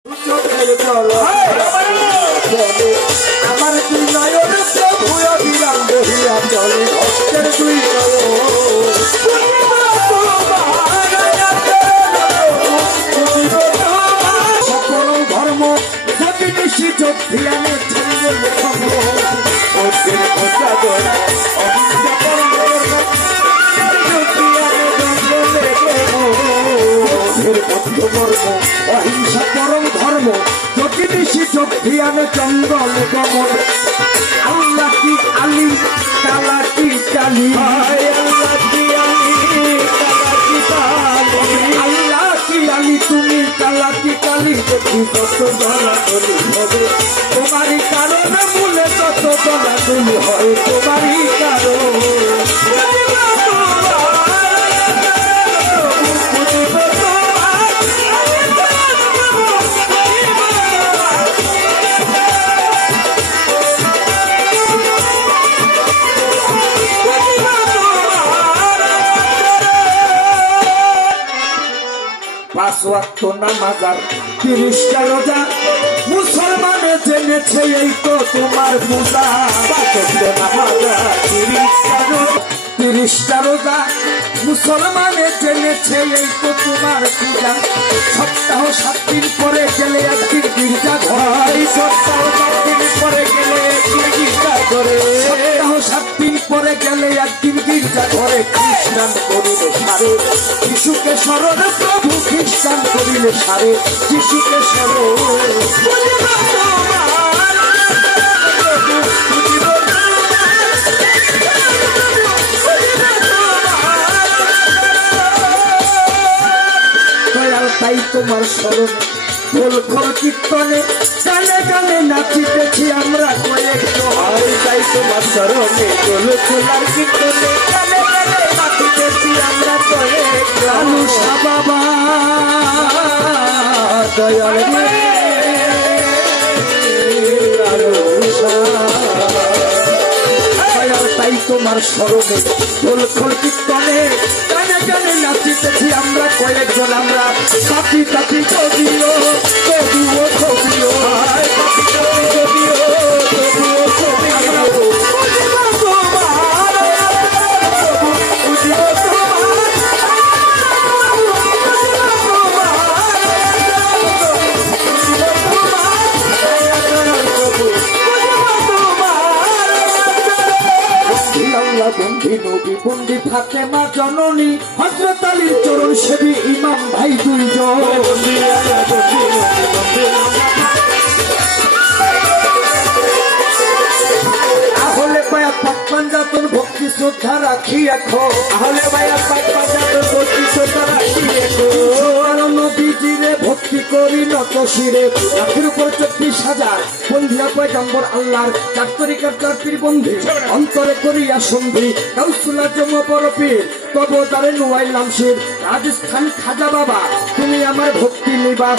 আমার দুই নয়ন প্রভু অবিরাম বহিয়া চলে ভক্তের দুই সকল ধর্ম যদি নিশি যোদ্ধিয়ানে ছন্দের অহিংসা পরম ধর্ম যদি নিশি যোদ্ধিয়ানে চন্দন কমল আল্লাহ কি আলী কালা কি কালী আল্লাহ কি আলী কালা কি কালী আল্লাহ কি আলী তুমি কালা কি কালী দেখি কত দলাদলি হবে তোমারই কারণে মূলে কত দলাদলি হয় তোমারই কারণ পাঁচ ওয়াক্ত নামাজ আর 30টা রোজা মুসলমানে জেনেছে এই তো তোমার পূজা 30টা রোজা মুসলমানে জেনেছে এই তো তোমার পূজা সপ্তাহ 7 দিন পরে গেলে একদিন গির্জা ঘর সপ্তাহ 7 দিন পরে গেলে একদিন গির্জা ঘরে সপ্তাহ 7 দিন পরে গেলে একদিন গির্জা ঘরে খ্রিস্টান করিলে সারে যিশুকে স্মরণে প্রভু খ্রিস্টান করিলে সারে যিশুকে স্মরণ তাই তোমার স্মরণে ঢোল খোল কীর্তনে গানে গানে নাচিতেছি আমরা কয়েকজন তাই তোমার স্মরণে ঢোল খোল আর কীর্তনে গানে গানে নাচিতেছি আমরা কয়েকজন বাবা দয়াল তাই তোমার স্মরণে ঢোল খোল কীর্তনে গানে গানে নাচিতেছি আমরা কয়েকজন আমরা সাথী সাথী যদিও তবুও ছবিও সাথী সাথী যদিও তবুও ছবিও বন্ধি নবী বন্দি ফাতেমা জননী হযরত আলীর চরণ সেবী ইমাম ভাই দুইজন আহলে বায়াত পাক পাঞ্জাতন ভক্তি শ্রদ্ধা রাখি রাখো আহলে বায়াত পাক পাঞ্জাতন ভক্তি শ্রদ্ধা রাখি রাখো নবীজিরে ভক্তি করি নত শিরে লাখের উপর 34,000 বন্ধিয়া পয়গম্বর আল্লাহর 4 তরিকার 4 পীর বন্ধি অন্তরে করিয়া সন্ধি গাউসুল আজম পরপীর তব তারে নুয়াইলাম শির রাজস্থান খাজা বাবা তুমি আমার ভক্তি নিবা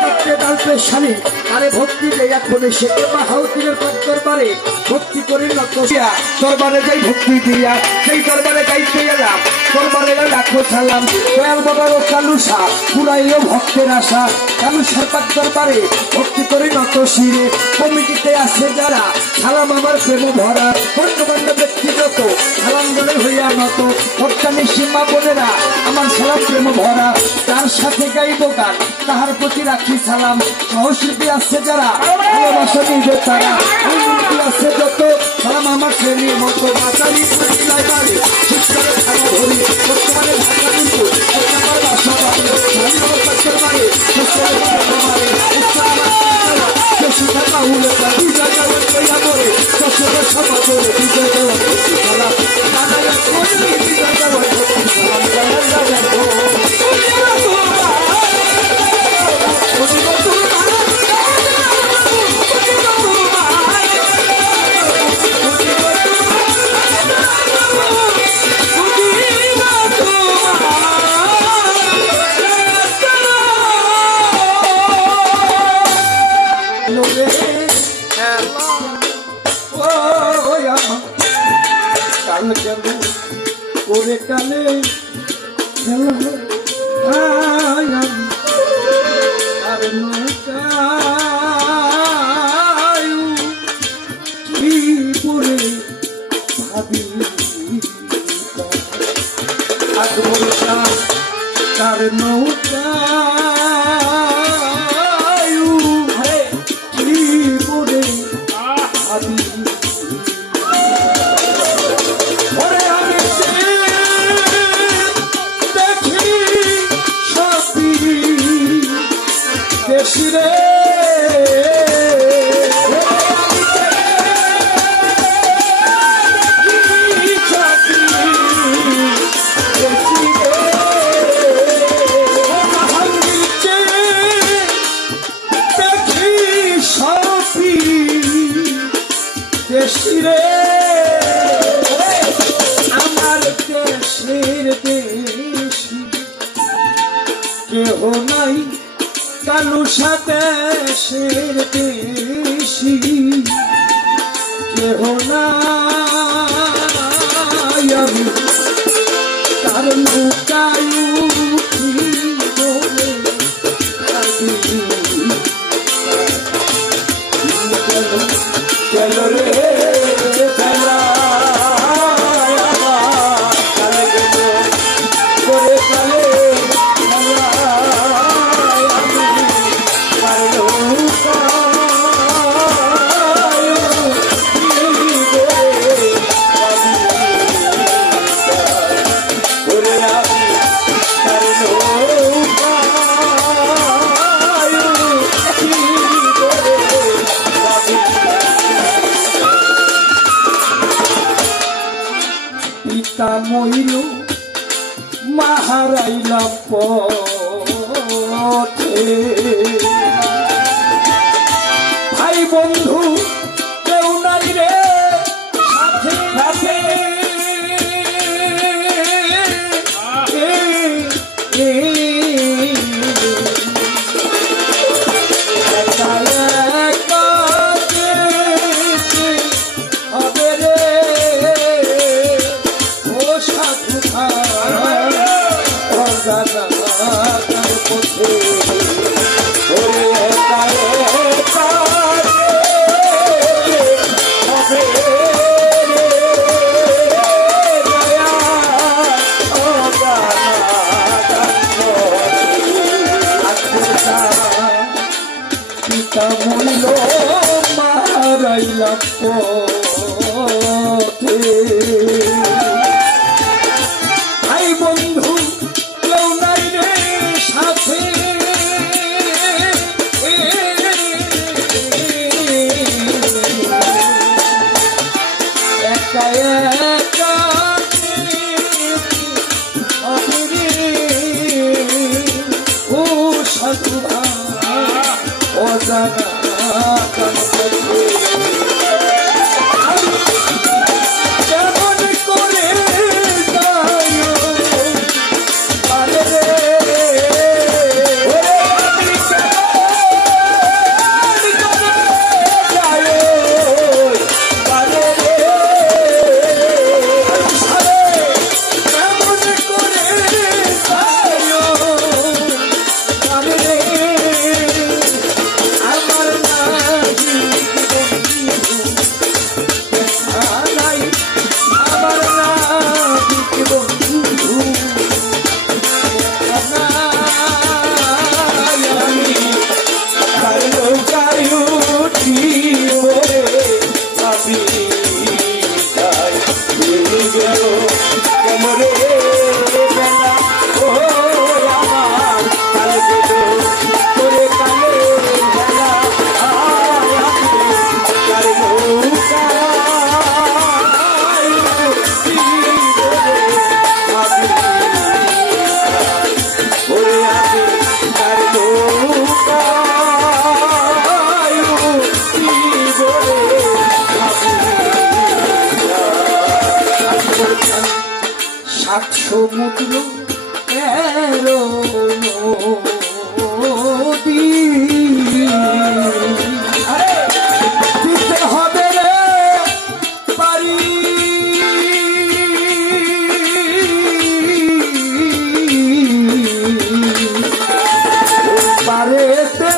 ভক্তে ডালপে শানি আরে ভক্তি দেয়া কোনে শেখে বাহাউদ্দিনের দরবারে ভক্তি করি নত শিয়া দরবারে যাই ভক্তি দিয়া সেই দরবারে গাইতে এলাম দরবারে লাখো সালাম দয়াল বাবার ও কালুসা পুরাইলো ভক্তের আশা কালুসার পাক দরবারে ভক্তি করি নত শিরে কমিটিতে আছে যারা সালাম আমার প্রেম ভরা বর্তমান ব্যক্তিগত সালাম গলে হইয়া নত ভক্তানি সীমা বোনেরা আমার সালাম প্রেম ভরা তার সাথে গাইব গান তাহার প্রতি রাখি সালাম সহশিল্পী আছে যারা ভালোবাসা দিবে তারা আছে যত সালাম আমার শ্রেণীর মতো বাঁচালি বাড়ি শিক্ষারে থাকা ধরি বর্তমানে ঢাকা কিন্তু আমার বাসা বাড়ি ওরে কালে আর নৌকা নৌকায় কি করে ভাবি আকবর শাহ তার নৌকায় কি করে ভাবি ওরে আমি দেখি সবই দেশিরে দেশিরে আমার দেশের দেশি কেহ নাই কালুসা দেশের দেশি কেহ নাই আমি তার নৌকায় উঠি বলে চলো রে খেলা কালে গেল করে কালে খেলা আমি পারলো পিতা মইল মাহারাইলাম পথে ভাই বন্ধু কেউ নাই রে সাথে সাথে পিতা মইল মারাইলাম পথে ভাই বন্ধু কেউ নাই রে সাথে একা একা ও সাধু অজানা কেমন করে সমুদ্র এলো নদী দিতে হবে রে পারি পারেতে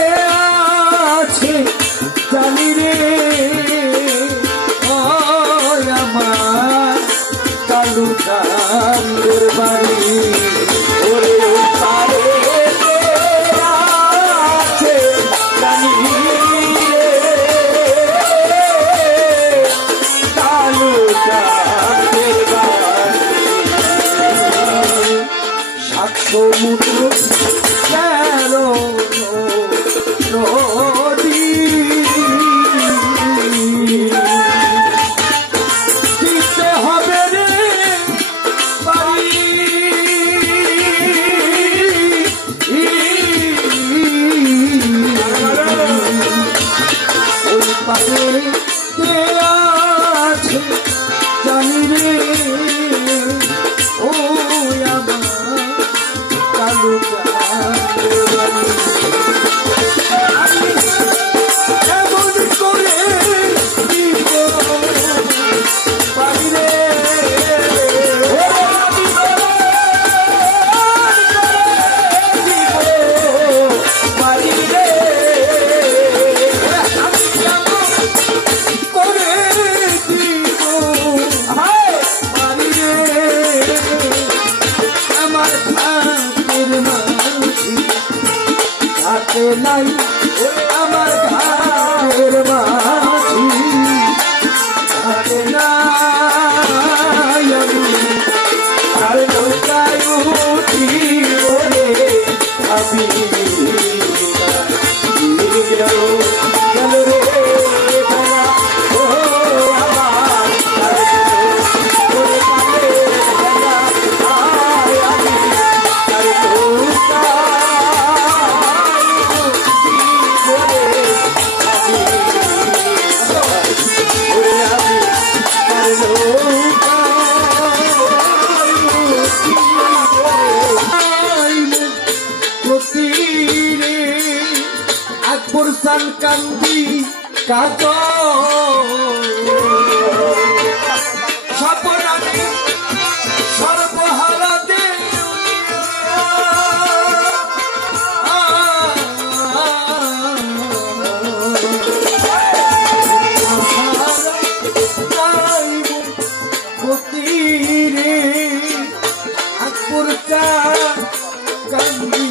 নদী দিতে হবে রে বাড়ি ওই পাশে আছে জানি রে ও আমার কালো কেমন করে দিব পারি রে পারি রে আমি কেমন করে দিব পারি রে আমার ঘাটের মাঝি ঘাটে নাই আমার ঘাটের মাঝি ঘাটে নাই আমি আর নৌকায় উঠি ওরে আমি গেল রে বেলা ও আমার ওরে কালে বেলা আয় আমি আর আকবর সান কান্দি কাজ সপনানি সর্বহারা দে রে আকবর চা কান্দি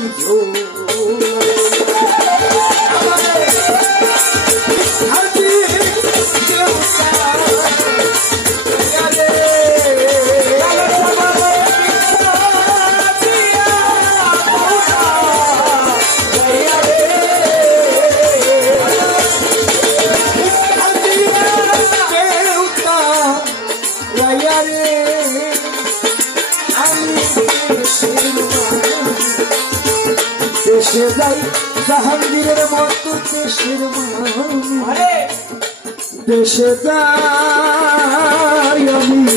দেশে যাই জাহাঙ্গীরের মতো দেশের দেশে যাই আমি